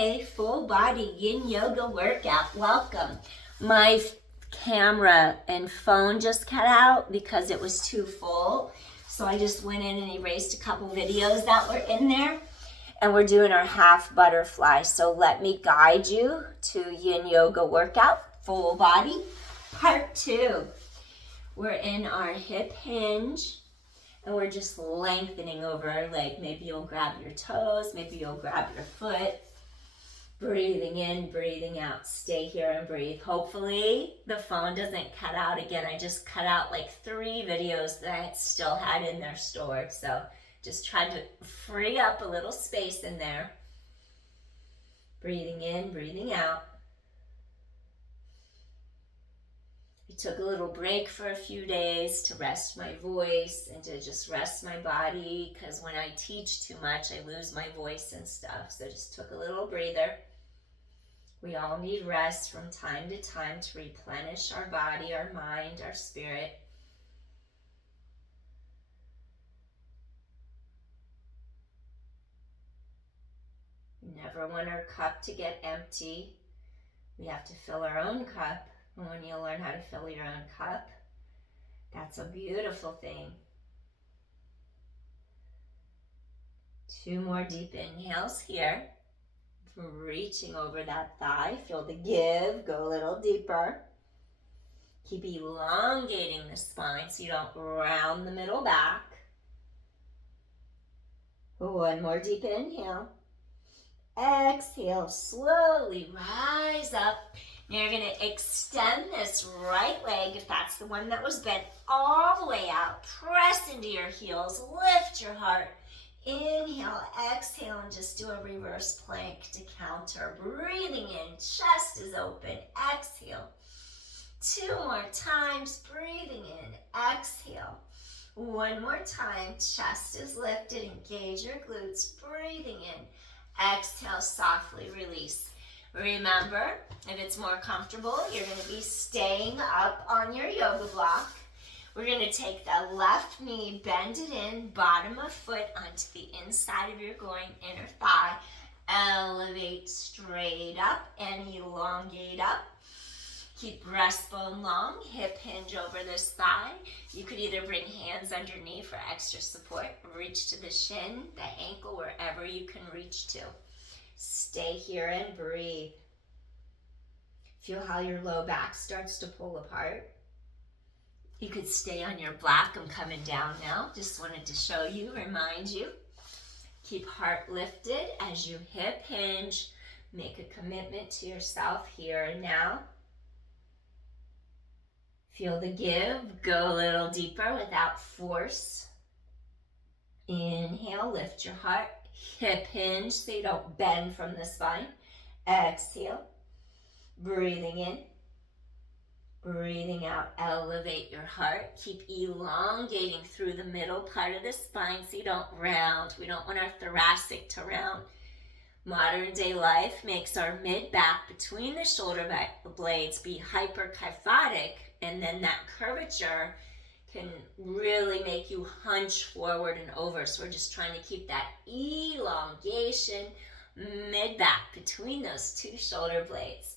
Okay, full body Yin Yoga workout. Welcome. My camera and phone just cut out because it was too full. So I just went in and erased a couple videos that were in there. And we're doing our half butterfly. So let me guide you to Yin Yoga workout, full body, part 2. We're in our hip hinge. And we're just lengthening over our leg. Maybe you'll grab your toes, maybe you'll grab your foot. Breathing in, breathing out. Stay here and breathe. Hopefully the phone doesn't cut out again. I just cut out like 3 videos that I still had in there stored. So just tried to free up a little space in there. Breathing in, breathing out. I took a little break for a few days to rest my voice and to just rest my body, because when I teach too much, I lose my voice and stuff. So just took a little breather. We all need rest from time to time to replenish our body, our mind, our spirit. We never want our cup to get empty. We have to fill our own cup. And when you learn how to fill your own cup, that's a beautiful thing. 2 more deep inhales here. Reaching over that thigh. Feel the give. Go a little deeper. Keep elongating the spine so you don't round the middle back. 1 more deep inhale. Exhale, slowly rise up. Now you're going to extend this right leg, if that's the one that was bent, all the way out. Press into your heels, lift your heart. Inhale, exhale, and just do a reverse plank to counter. Breathing in, chest is open. Exhale. 2 more times, breathing in, exhale. 1 more time, chest is lifted, engage your glutes, breathing in. Exhale, softly release. Remember, if it's more comfortable, you're going to be staying up on your yoga block. We're going to take the left knee, bend it in, bottom of foot onto the inside of your groin, inner thigh. Elevate straight up and elongate up. Keep breastbone long, hip hinge over this thigh. You could either bring hands underneath for extra support, reach to the shin, the ankle, wherever you can reach to. Stay here and breathe. Feel how your low back starts to pull apart. You could stay on your block. I'm coming down now. Just wanted to show you, remind you. Keep heart lifted as you hip hinge. Make a commitment to yourself here and now. Feel the give. Go a little deeper without force. Inhale, lift your heart. Hip hinge so you don't bend from the spine. Exhale. Breathing in. Breathing out. Elevate your heart. Keep elongating through the middle part of the spine so you don't round. We don't want our thoracic to round. Modern day life makes our mid-back between the shoulder blades be hyperkyphotic, and then that curvature can really make you hunch forward and over. So we're just trying to keep that elongation mid-back between those 2 shoulder blades.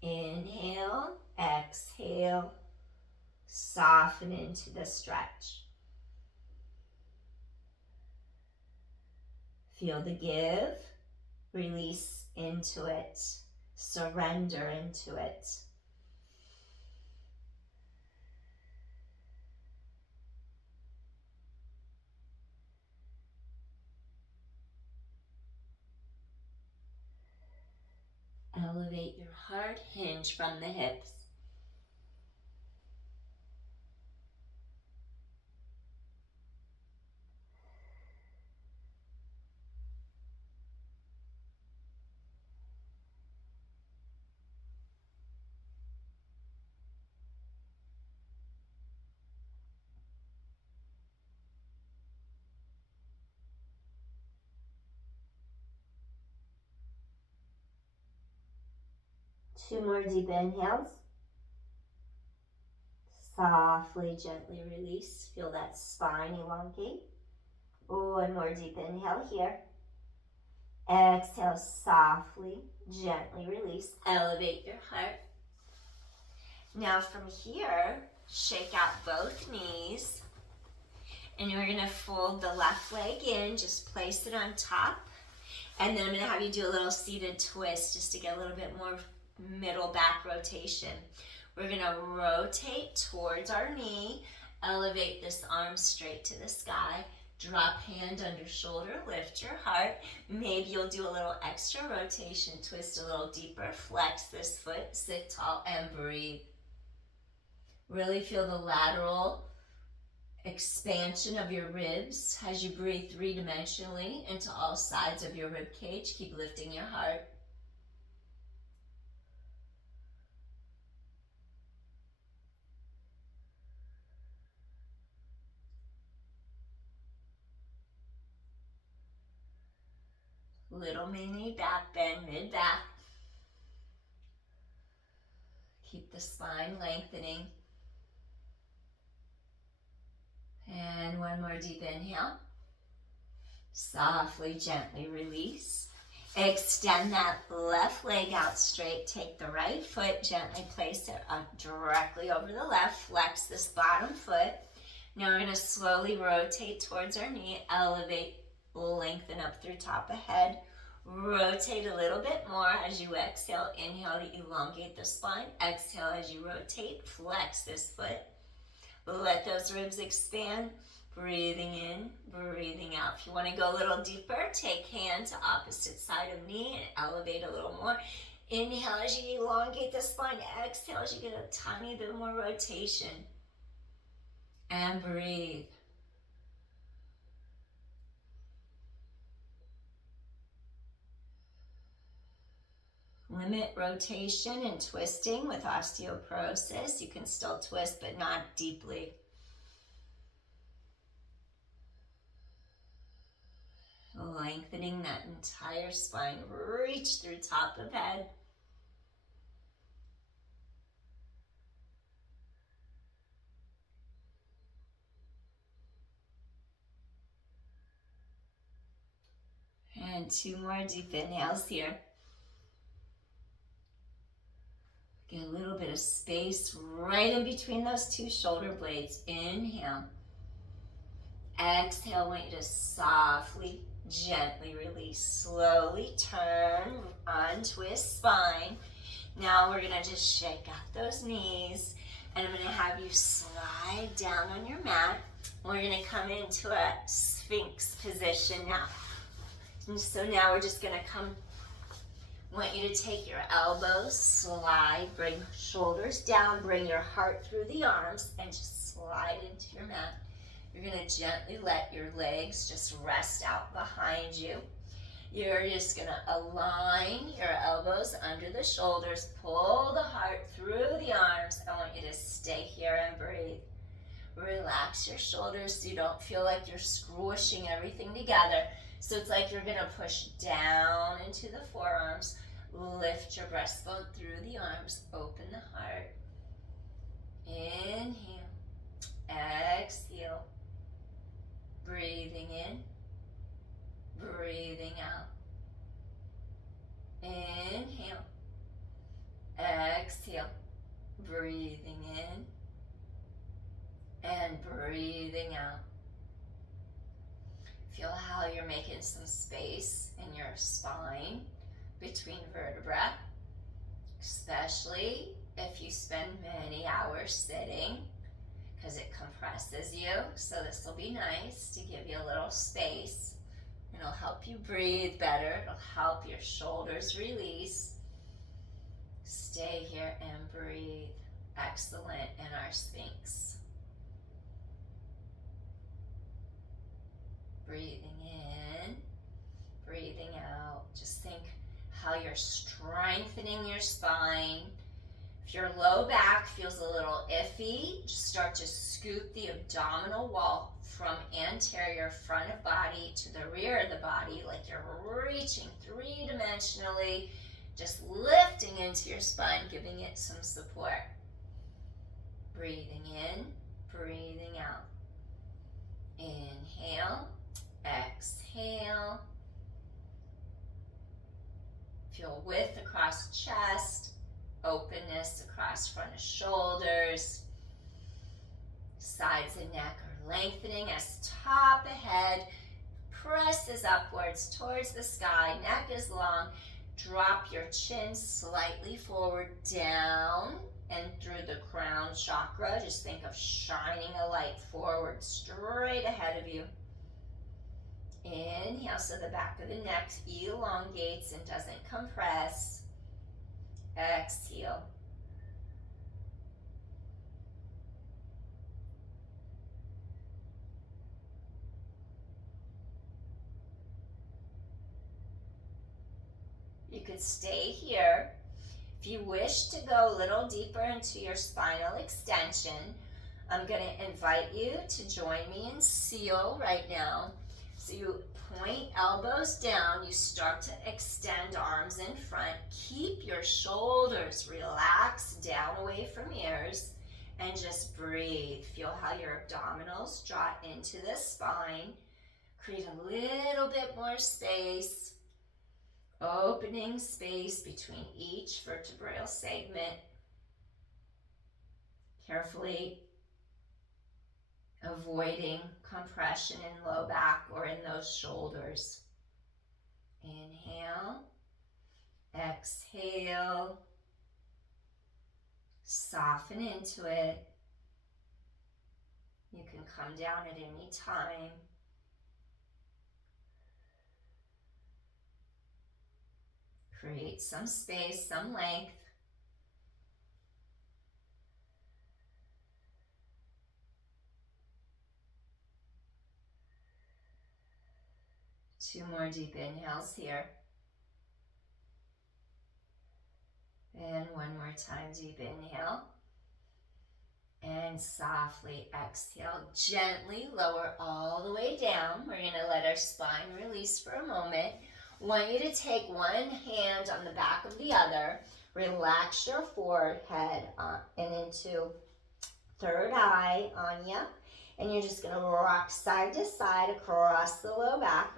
Inhale, exhale, soften into the stretch. Feel the give, release into it, surrender into it. Elevate your heart, hinge from the hips. Two more deep inhales. Softly, gently release. Feel that spine elongate. One more deep inhale here. Exhale, softly, gently release. Elevate your heart. Now from here, shake out both knees. And you're going to fold the left leg in, just place it on top. And then I'm going to have you do a little seated twist just to get a little bit more middle back rotation. We're going to rotate towards our knee, elevate this arm straight to the sky, drop hand under shoulder, lift your heart. Maybe you'll do a little extra rotation, twist a little deeper, flex this foot, sit tall and breathe. Really feel the lateral expansion of your ribs as you breathe three-dimensionally into all sides of your rib cage. Keep lifting your heart. Little mini back bend, mid-back. Keep the spine lengthening. And one more deep inhale. Softly, gently release. Extend that left leg out straight. Take the right foot, gently place it directly over the left. Flex this bottom foot. Now we're going to slowly rotate towards our knee. Elevate, lengthen up through top of head. Rotate a little bit more as you exhale. Inhale to elongate the spine. Exhale as you rotate. Flex this foot. Let those ribs expand. Breathing in, breathing out. If you want to go a little deeper, take hand to opposite side of knee and elevate a little more. Inhale as you elongate the spine. Exhale as you get a tiny bit more rotation. And breathe. Limit rotation and twisting with osteoporosis. You can still twist, but not deeply. Lengthening that entire spine. Reach through top of head. And two more deep inhales here. Get a little bit of space right in between those two shoulder blades. Inhale. Exhale, I want you to softly, gently release. Slowly turn, untwist spine. Now we're going to just shake out those knees. And I'm going to have you slide down on your mat. We're going to come into a Sphinx position now. And so now we're just going to come. I want you to take your elbows, slide, bring shoulders down, bring your heart through the arms, and just slide into your mat. You're going to gently let your legs just rest out behind you. You're just going to align your elbows under the shoulders, pull the heart through the arms. I want you to stay here and breathe. Relax your shoulders so you don't feel like you're squishing everything together. So it's like you're going to push down into the forearms. Lift your breastbone through the arms. Open the heart. Inhale. Exhale. Breathing in. Breathing out. Inhale. Exhale. Breathing in. And breathing out. Feel how you're making some space in your spine between vertebrae, especially if you spend many hours sitting, because it compresses you. So this will be nice to give you a little space. It'll help you breathe better. It'll help your shoulders release. Stay here and breathe. Excellent in our Sphinx. Breathing in, breathing out. Just think how you're strengthening your spine. If your low back feels a little iffy, just start to scoot the abdominal wall from anterior front of body to the rear of the body, like you're reaching three-dimensionally, just lifting into your spine, giving it some support. Breathing in, breathing out. Inhale. Exhale. Feel width across chest, openness across front of shoulders. Sides of neck are lengthening as top of head presses upwards towards the sky. Neck is long. Drop your chin slightly forward, down and through the crown chakra. Just think of shining a light forward, straight ahead of you. Inhale, so the back of the neck elongates and doesn't compress. Exhale. You could stay here. If you wish to go a little deeper into your spinal extension, I'm going to invite you to join me in seal right now. So you point elbows down, you start to extend arms in front. Keep your shoulders relaxed down away from ears and just breathe. Feel how your abdominals draw into the spine. Create a little bit more space. Opening space between each vertebral segment. Carefully avoiding compression in low back or in those shoulders. Inhale, exhale, soften into it. You can come down at any time. Create some space, some length. Two more deep inhales here. And one more time, deep inhale. And softly exhale. Gently lower all the way down. We're going to let our spine release for a moment. Want you to take one hand on the back of the other. Relax your forehead and into third eye on you. And you're just going to rock side to side across the low back.